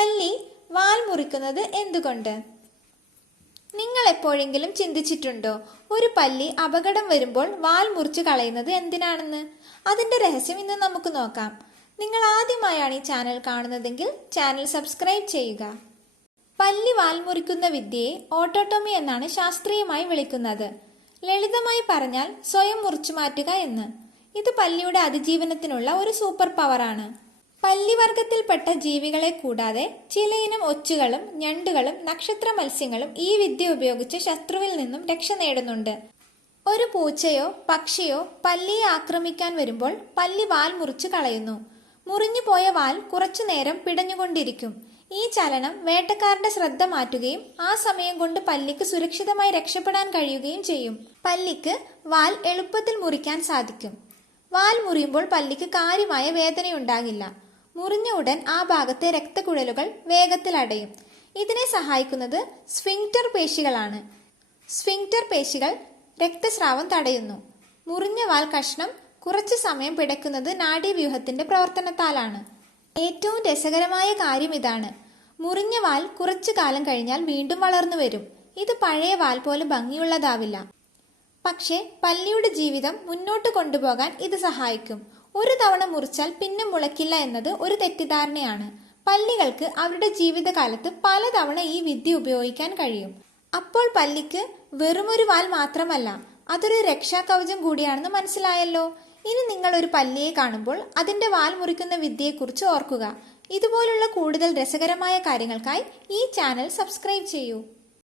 പല്ലി വാൽ മുറിക്കുന്നത് എന്തുകൊണ്ട്? നിങ്ങൾ എപ്പോഴെങ്കിലും ചിന്തിച്ചിട്ടുണ്ടോ? ഒരു പല്ലി അപകടം വരുമ്പോൾ വാൽ മുറിച്ച് കളയുന്നത് എന്തിനാണെന്ന്? അതിന്റെ രഹസ്യം ഇന്ന് നമുക്ക് നോക്കാം. നിങ്ങൾ ആദ്യമായാണ് ഈ ചാനൽ കാണുന്നതെങ്കിൽ ചാനൽ സബ്സ്ക്രൈബ് ചെയ്യുക. പല്ലി വാൽ മുറിക്കുന്ന വിദ്യയെ ഓട്ടോട്ടോമി എന്നാണ് ശാസ്ത്രീയമായി വിളിക്കുന്നത്. ലളിതമായി പറഞ്ഞാൽ സ്വയം മുറിച്ചു മാറ്റുക എന്ന്. ഇത് പല്ലിയുടെ അതിജീവനത്തിനുള്ള ഒരു സൂപ്പർ പവറാണ്. പല്ലിവർഗത്തിൽപ്പെട്ട ജീവികളെ കൂടാതെ ചിലയിനം ഒച്ചുകളും ഞണ്ടുകളും നക്ഷത്ര മത്സ്യങ്ങളും ഈ വിദ്യ ഉപയോഗിച്ച് ശത്രുവിൽ നിന്നും രക്ഷ നേടുന്നുണ്ട്. ഒരു പൂച്ചയോ പക്ഷിയോ പല്ലിയെ ആക്രമിക്കാൻ വരുമ്പോൾ പല്ലി വാൽ മുറിച്ചു കളയുന്നു. മുറിഞ്ഞു പോയ വാൽ കുറച്ചു നേരം പിടഞ്ഞുകൊണ്ടിരിക്കും. ഈ ചലനം വേട്ടക്കാരന്റെ ശ്രദ്ധ മാറ്റുകയും ആ സമയം കൊണ്ട് പല്ലിക്ക് സുരക്ഷിതമായി രക്ഷപ്പെടാൻ കഴിയുകയും ചെയ്യും. പല്ലിക്ക് വാൽ എളുപ്പത്തിൽ മുറിക്കാൻ സാധിക്കും. വാൽ മുറിയുമ്പോൾ പല്ലിക്ക് കാര്യമായ വേദനയുണ്ടാകില്ല. മുറിഞ്ഞ ഉടൻ ആ ഭാഗത്തെ രക്തക്കുഴലുകൾ വേഗത്തിൽ അടയും. ഇതിനെ സഹായിക്കുന്നത് സ്വിങ്റ്റർ പേശികളാണ്. സ്വിങ്റ്റർ പേശികൾ രക്തസ്രാവം തടയുന്നു. മുറിഞ്ഞ വാൽ കഷ്ണം കുറച്ചു സമയം പിടയ്ക്കുന്നത് നാഡീവ്യൂഹത്തിന്റെ പ്രവർത്തനത്താലാണ്. ഏറ്റവും രസകരമായ കാര്യം ഇതാണ്. മുറിഞ്ഞ വാൽ കുറച്ചു കാലം കഴിഞ്ഞാൽ വീണ്ടും വളർന്നു വരും. ഇത് പഴയ വാൽ പോലെ ഭംഗിയുള്ളതാവില്ല. പക്ഷേ പല്ലിയുടെ ജീവിതം മുന്നോട്ട് കൊണ്ടുപോകാൻ ഇത് സഹായിക്കും. ഒരു തവണ മുറിച്ചാൽ പിന്നെ മുളയ്ക്കില്ല എന്നത് ഒരു തെറ്റിദ്ധാരണയാണ്. പല്ലികൾക്ക് അവരുടെ ജീവിതകാലത്ത് പലതവണ ഈ വിദ്യ ഉപയോഗിക്കാൻ കഴിയും. അപ്പോൾ പല്ലിക്ക് വെറുമൊരു വാൽ മാത്രമല്ല അതൊരു രക്ഷാകവചം കൂടിയാണെന്ന് മനസ്സിലായല്ലോ? ഇനി നിങ്ങൾ ഒരു പല്ലിയെ കാണുമ്പോൾ അതിന്റെ വാൽ മുറിക്കുന്ന വിദ്യയെക്കുറിച്ച് ഓർക്കുക. ഇതുപോലുള്ള കൂടുതൽ രസകരമായ കാര്യങ്ങൾക്കായി ഈ ചാനൽ സബ്സ്ക്രൈബ് ചെയ്യൂ.